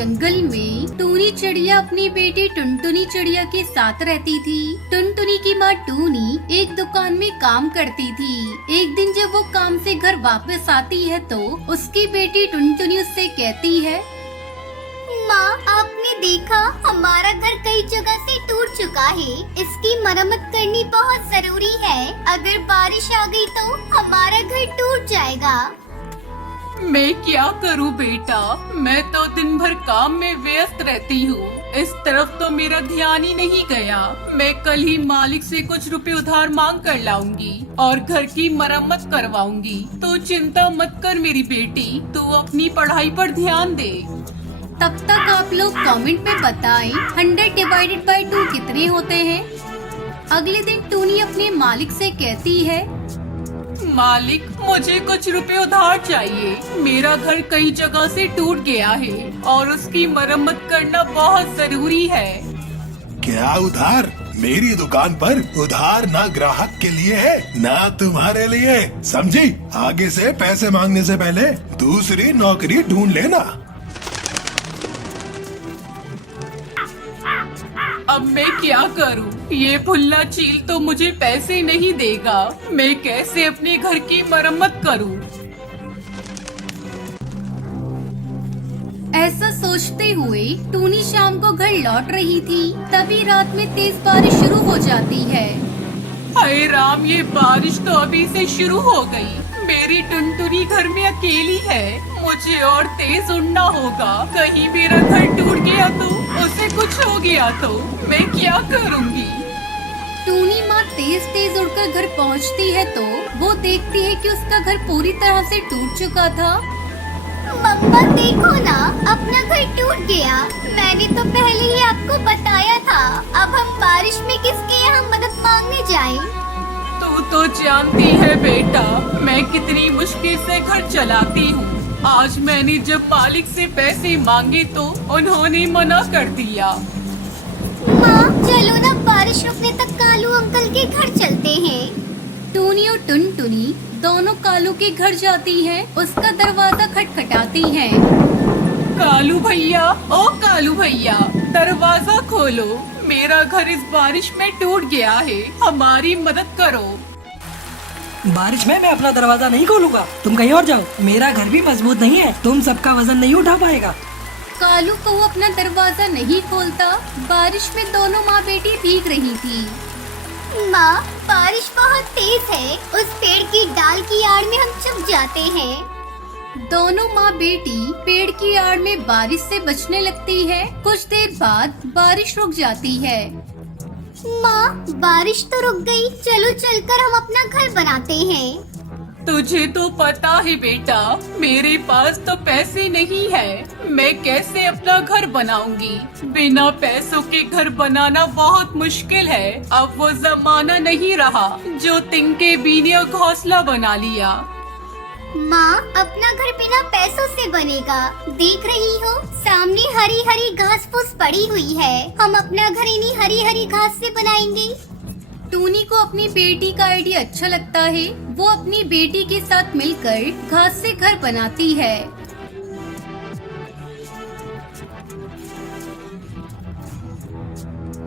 जंगल में टूनी चिड़िया अपनी बेटी टुनटुनी चिड़िया के साथ रहती थी। टुनटुनी की माँ टूनी एक दुकान में काम करती थी। एक दिन जब वो काम से घर वापस आती है तो उसकी बेटी टुनटुनी उससे कहती है, माँ, आपने देखा हमारा घर कई जगह से टूट चुका है। इसकी मरम्मत करनी बहुत जरूरी है। अगर बारिश आ गई तो हमारा घर टूट जाएगा। मैं क्या करूं बेटा, मैं तो दिन भर काम में व्यस्त रहती हूँ। इस तरफ तो मेरा ध्यान ही नहीं गया। मैं कल ही मालिक से कुछ रुपए उधार मांग कर लाऊंगी और घर की मरम्मत करवाऊंगी। तो चिंता मत कर मेरी बेटी, तू अपनी पढ़ाई पर ध्यान दे। तब तक आप लोग कमेंट में बताएं 100 डिवाइडेड बाय 2 कितने होते हैं। अगले दिन टूनी अपने मालिक से कहती है, मालिक, मुझे कुछ रुपए उधार चाहिए। मेरा घर कई जगह से टूट गया है और उसकी मरम्मत करना बहुत जरूरी है। क्या उधार? मेरी दुकान पर उधार ना ग्राहक के लिए है ना तुम्हारे लिए, समझी? आगे से पैसे मांगने से पहले दूसरी नौकरी ढूंढ लेना। अब मैं क्या करूं? ये भुल्ला चील तो मुझे पैसे नहीं देगा। मैं कैसे अपने घर की मरम्मत करूं? ऐसा सोचते हुए टूनी शाम को घर लौट रही थी। तभी रात में तेज बारिश शुरू हो जाती है। हाय राम, ये बारिश तो अभी से शुरू हो गई। मेरी टुनटुनी घर में अकेली है। मुझे और तेज उड़ना होगा। कहीं मेरा घर टूट गया तो, उसे कुछ हो गया तो मैं क्या करूँगी? टूनी माँ तेज उड़कर घर पहुँचती है तो वो देखती है कि उसका घर पूरी तरह से टूट चुका था। मम्मा देखो ना, अपना घर टूट गया। मैंने तो पहले ही आपको बताया था। अब हम बारिश में किसके यहाँ मदद मांगने जाएं? तू तो जानती है बेटा, मैं कितनी मुश्किल से घर चलाती हूँ। आज मैंने जब मालिक से पैसे मांगे तो उन्होंने मना कर दिया। माँ, चलो ना, बारिश रुकने तक कालू अंकल के घर चलते हैं। टूनी और टुनटुनी दोनों कालू के घर जाती हैं। उसका दरवाजा खटखटाती हैं। कालू भैया, ओ कालू भैया, दरवाजा खोलो। मेरा घर इस बारिश में टूट गया है, हमारी मदद करो। बारिश में मैं अपना दरवाजा नहीं खोलूंगा। तुम कहीं और जाओ, मेरा घर भी मजबूत नहीं है। तुम सबका वजन नहीं उठा पाएगा। कालू को अपना दरवाजा नहीं खोलता। बारिश में दोनों माँ बेटी भीग रही थी। माँ, बारिश बहुत तेज है। उस पेड़ की डाल की आड़ में हम छुप जाते हैं। दोनों माँ बेटी पेड़ की आड़ में बारिश से बचने लगती है। कुछ देर बाद बारिश रुक जाती है। माँ, बारिश तो रुक गई। चलो चलकर हम अपना घर बनाते हैं। तुझे तो पता है बेटा, मेरे पास तो पैसे नहीं है। मैं कैसे अपना घर बनाऊंगी? बिना पैसों के घर बनाना बहुत मुश्किल है। अब वो जमाना नहीं रहा जो तिनके बीने घोंसला बना लिया। माँ, अपना घर बिना पैसों से बनेगा। देख रही हो, सामने हरी हरी घास फूस पड़ी हुई है। हम अपना घर इन्हीं हरी हरी घास से बनाएंगे। टूनी को अपनी बेटी का आइडिया अच्छा लगता है। वो अपनी बेटी के साथ मिलकर घास से घर बनाती है।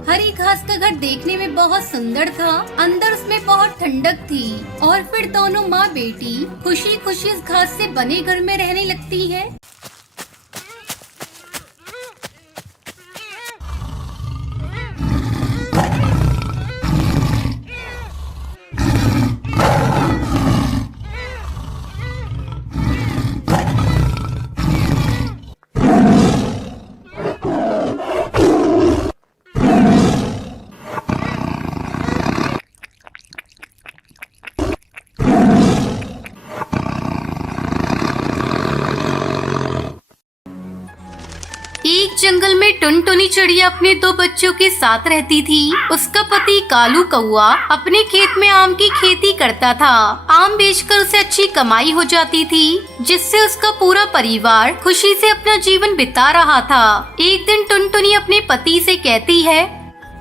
हरी घास का घर देखने में बहुत सुंदर था। अंदर उसमें बहुत ठंडक थी। और फिर दोनों माँ बेटी खुशी खुशी इस घास से बने घर में रहने लगती है। एक जंगल में टुनटुनी चिड़िया अपने 2 बच्चों के साथ रहती थी। उसका पति कालू कौआ अपने खेत में आम की खेती करता था। आम बेचकर उसे अच्छी कमाई हो जाती थी, जिससे उसका पूरा परिवार खुशी से अपना जीवन बिता रहा था। एक दिन टुनटुनी अपने पति से कहती है,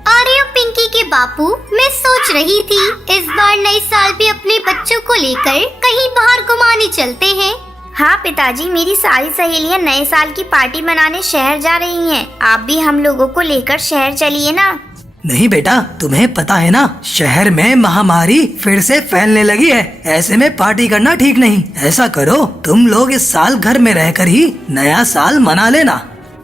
अरे ओ पिंकी के बापू, मैं सोच रही थी इस बार नए साल भी अपने बच्चों को लेकर कहीं बाहर घुमाने चलते हैं। हाँ पिताजी, मेरी सारी सहेलियाँ नए साल की पार्टी मनाने शहर जा रही हैं। आप भी हम लोगों को लेकर शहर चलिए ना। नहीं बेटा, तुम्हें पता है ना, शहर में महामारी फिर से फैलने लगी है। ऐसे में पार्टी करना ठीक नहीं। ऐसा करो, तुम लोग इस साल घर में रहकर ही नया साल मना लेना।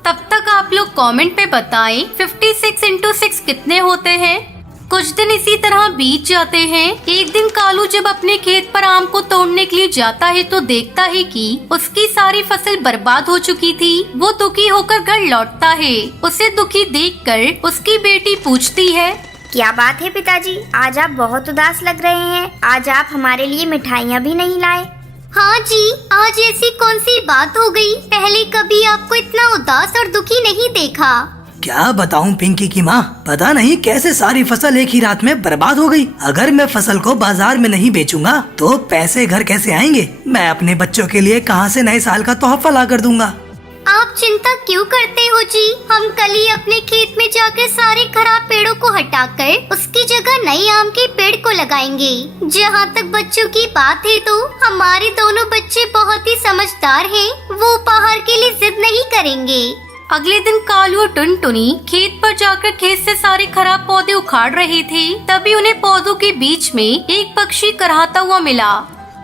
तब तक आप लोग कमेंट पे बताएं 56 into 6 कितने होते हैं। कुछ दिन इसी तरह बीत जाते हैं। एक दिन कालू जब अपने खेत पर आम को तोड़ने के लिए जाता है तो देखता है कि उसकी सारी फसल बर्बाद हो चुकी थी। वो दुखी होकर घर लौटता है। उसे दुखी देखकर उसकी बेटी पूछती है, क्या बात है पिताजी, आज आप बहुत उदास लग रहे हैं। आज आप हमारे लिए मिठाइयाँ भी नहीं लाए। हाँ जी, आज ऐसी कौन सी बात हो गई? पहले कभी आपको इतना उदास और दुखी नहीं देखा। क्या बताऊं पिंकी की माँ, पता नहीं कैसे सारी फसल एक ही रात में बर्बाद हो गई। अगर मैं फसल को बाजार में नहीं बेचूंगा तो पैसे घर कैसे आएंगे? मैं अपने बच्चों के लिए कहाँ से नए साल का तोहफा ला कर दूंगा। आप चिंता क्यों करते हो जी? हम कल ही अपने खेत में जाकर सारे खराब पेड़ों को हटाकर उसकी जगह नए आम के पेड़ को लगाएंगे। जहाँ तक बच्चों की बात है तो हमारे दोनों बच्चे बहुत ही समझदार हैं। वो उपहार के लिए जिद नहीं करेंगे। अगले दिन कालू और टुनटुनी खेत पर जाकर खेत से सारे खराब पौधे उखाड़ रहे थे। तभी उन्हें पौधों के बीच में एक पक्षी कराहता हुआ मिला।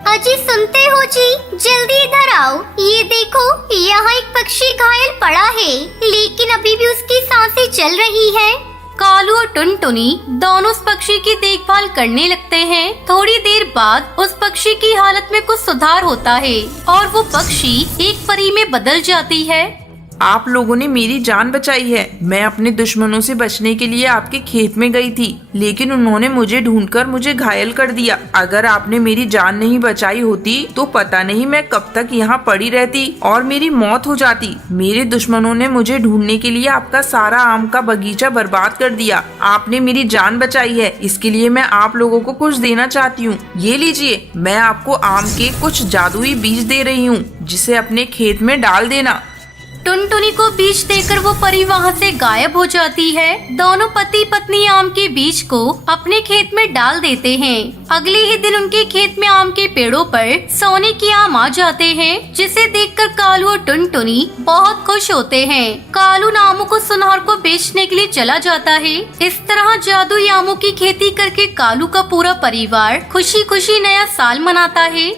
अजी सुनते हो जी, जल्दी इधर आओ। ये देखो, यहाँ एक पक्षी घायल पड़ा है, लेकिन अभी भी उसकी सांसें चल रही है। कालू और टुनटुनी दोनों उस पक्षी की देखभाल करने लगते हैं। थोड़ी देर बाद उस पक्षी की हालत में कुछ सुधार होता है और वो पक्षी एक परी में बदल जाती है। आप लोगों ने मेरी जान बचाई है। मैं अपने दुश्मनों से बचने के लिए आपके खेत में गई थी, लेकिन उन्होंने मुझे ढूंढकर मुझे घायल कर दिया। अगर आपने मेरी जान नहीं बचाई होती तो पता नहीं मैं कब तक यहाँ पड़ी रहती और मेरी मौत हो जाती। मेरे दुश्मनों ने मुझे ढूंढने के लिए आपका सारा आम का बगीचा बर्बाद कर दिया। आपने मेरी जान बचाई है, इसके लिए मैं आप लोगों को कुछ देना चाहती हूँ। ये लीजिए, मैं आपको आम के कुछ जादुई बीज दे रही हूँ, जिसे अपने खेत में डाल देना। टुनटुनी को बीज देकर वो परी वहाँ से गायब हो जाती है। दोनों पति पत्नी आम के बीज को अपने खेत में डाल देते हैं। अगले ही दिन उनके खेत में आम के पेड़ों पर सोने के आम आ जाते हैं, जिसे देखकर कालू और टुनटुनी बहुत खुश होते हैं। कालू आमों को सुनार को बेचने के लिए चला जाता है। इस तरह जादुई आमों की खेती करके कालू का पूरा परिवार खुशी खुशी नया साल मनाता है।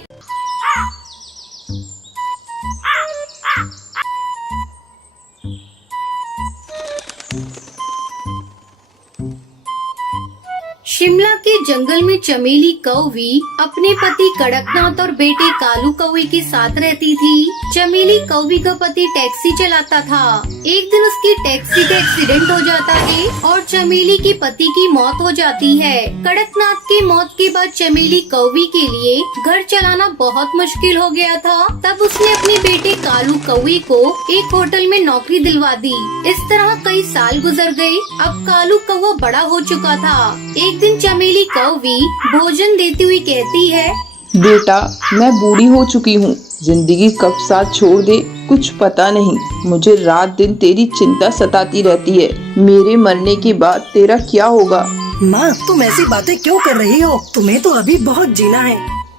शिमला के जंगल में चमेली कौवी अपने पति कड़कनाथ और बेटे कालू कौवे के साथ रहती थी। चमेली कौवी का पति टैक्सी चलाता था। एक दिन उसकी टैक्सी का एक्सीडेंट हो जाता है और चमेली के पति की मौत हो जाती है। कड़कनाथ की मौत के बाद चमेली कौवी के लिए घर चलाना बहुत मुश्किल हो गया था। तब उसने अपने बेटे कालू कौवे को एक होटल में नौकरी दिलवा दी। इस तरह कई साल गुजर गए। अब कालू कौवा बड़ा हो चुका था। एक दिन चमेली कौवी भोजन देती हुई कहती है, बेटा, मैं बूढ़ी हो चुकी हूँ। जिंदगी कब साथ छोड़ दे कुछ पता नहीं। मुझे रात दिन तेरी चिंता सताती रहती है। मेरे मरने के बाद तेरा क्या होगा? माँ, तुम ऐसी बातें क्यों कर रही हो? तुम्हें तो अभी बहुत जीना है।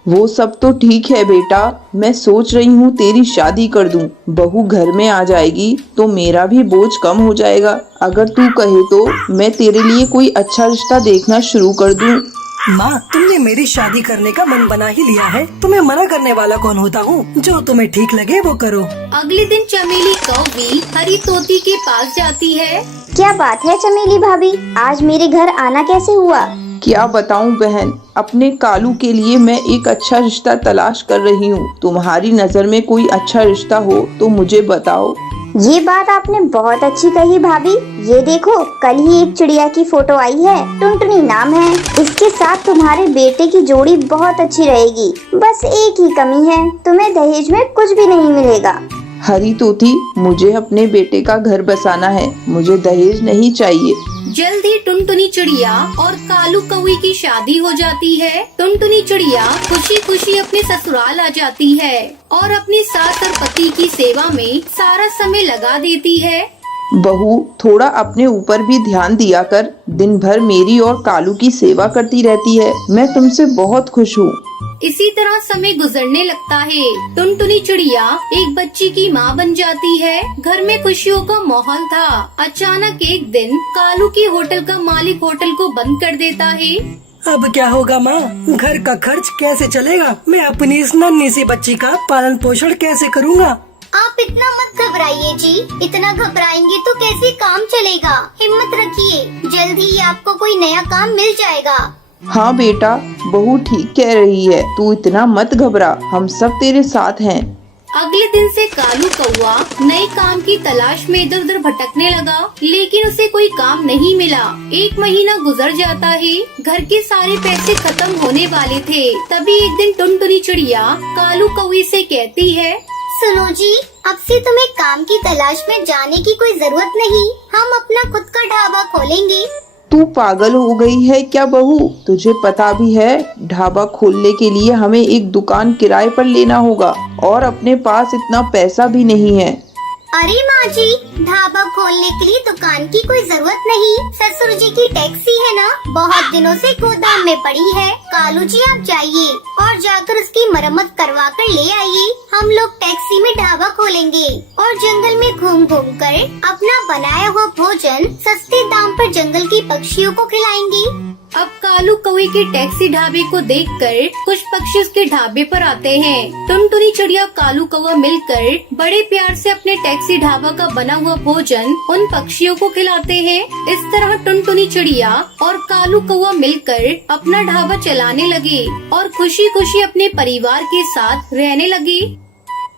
वो सब तो ठीक है बेटा, मैं सोच रही हूँ तेरी शादी कर दूँ। बहू घर में आ जाएगी तो मेरा भी बोझ कम हो जाएगा। अगर तू कहे तो मैं तेरे लिए कोई अच्छा रिश्ता देखना शुरू कर दूँ। माँ, तुमने मेरी शादी करने का मन बना ही लिया है। तुम्हें मना करने वाला कौन होता हूँ? जो तुम्हें ठीक लगे वो करो। अगले दिन चमेली कौवी हरी तोती के पास जाती है। क्या बात है चमेली भाभी, आज मेरे घर आना कैसे हुआ? क्या बताऊं बहन, अपने कालू के लिए मैं एक अच्छा रिश्ता तलाश कर रही हूँ। तुम्हारी नजर में कोई अच्छा रिश्ता हो तो मुझे बताओ। ये बात आपने बहुत अच्छी कही भाभी। ये देखो, कल ही एक चिड़िया की फोटो आई है, टुनटुनी नाम है। इसके साथ तुम्हारे बेटे की जोड़ी बहुत अच्छी रहेगी। बस एक ही कमी है, तुम्हें दहेज में कुछ भी नहीं मिलेगा। हरी तोती, मुझे अपने बेटे का घर बसाना है, मुझे दहेज नहीं चाहिए। जल्द ही टुनटुनी चिड़िया और कालू कौवे की शादी हो जाती है। टुनटुनी चिड़िया खुशी खुशी अपने ससुराल आ जाती है और अपनी सास और पति की सेवा में सारा समय लगा देती है। बहू, थोड़ा अपने ऊपर भी ध्यान दिया कर। दिन भर मेरी और कालू की सेवा करती रहती है। मैं तुमसे बहुत खुश हूँ। इसी तरह समय गुजरने लगता है। टुनटुनी चिड़िया एक बच्ची की माँ बन जाती है। घर में खुशियों का माहौल था। अचानक एक दिन कालू की होटल का मालिक होटल को बंद कर देता है। अब क्या होगा माँ? घर का खर्च कैसे चलेगा? मैं अपनी इस नन्ही सी बच्ची का पालन पोषण कैसे करूँगा? आप इतना मत घबराइए जी, इतना घबराएंगे तो कैसे काम चलेगा। हिम्मत रखिए, जल्द ही आपको कोई नया काम मिल जाएगा। हाँ बेटा, बहू ठीक कह रही है, तू इतना मत घबरा, हम सब तेरे साथ हैं। अगले दिन से कालू कौआ नए काम की तलाश में इधर उधर भटकने लगा, लेकिन उसे कोई काम नहीं मिला। 1 महीना गुजर जाता है। घर के सारे पैसे खत्म होने वाले थे। तभी एक दिन टुनटुनी चिड़िया कालू कौए से कहती है, सुनो जी, अब से तुम्हें काम की तलाश में जाने की कोई जरूरत नहीं, हम अपना खुद का ढाबा खोलेंगे। तू पागल हो गई है क्या बहू? तुझे पता भी है ढाबा खोलने के लिए हमें एक दुकान किराए पर लेना होगा और अपने पास इतना पैसा भी नहीं है। अरे माँ जी, ढाबा खोलने के लिए दुकान की कोई जरूरत नहीं। ससुर जी की टैक्सी है ना, बहुत दिनों से गोदाम में पड़ी है। कालू जी आप जाइए और जाकर उसकी मरम्मत करवा कर ले आइए। हम लोग टैक्सी में ढाबा खोलेंगे और जंगल में घूम घूम कर अपना बनाया हुआ भोजन सस्ते दाम पर जंगल के पक्षियों को खिलाएंगे। अब कालू कौए के टैक्सी ढाबे को देखकर कुछ पक्षी उसके ढाबे पर आते हैं। टुनटुनी चिड़िया कालू कौआ मिलकर बड़े प्यार से अपने टैक्सी ढाबा का बना हुआ भोजन उन पक्षियों को खिलाते हैं। इस तरह टुनटुनी चिड़िया और कालू कौआ मिलकर अपना ढाबा चलाने लगे और खुशी खुशी अपने परिवार के साथ रहने लगे।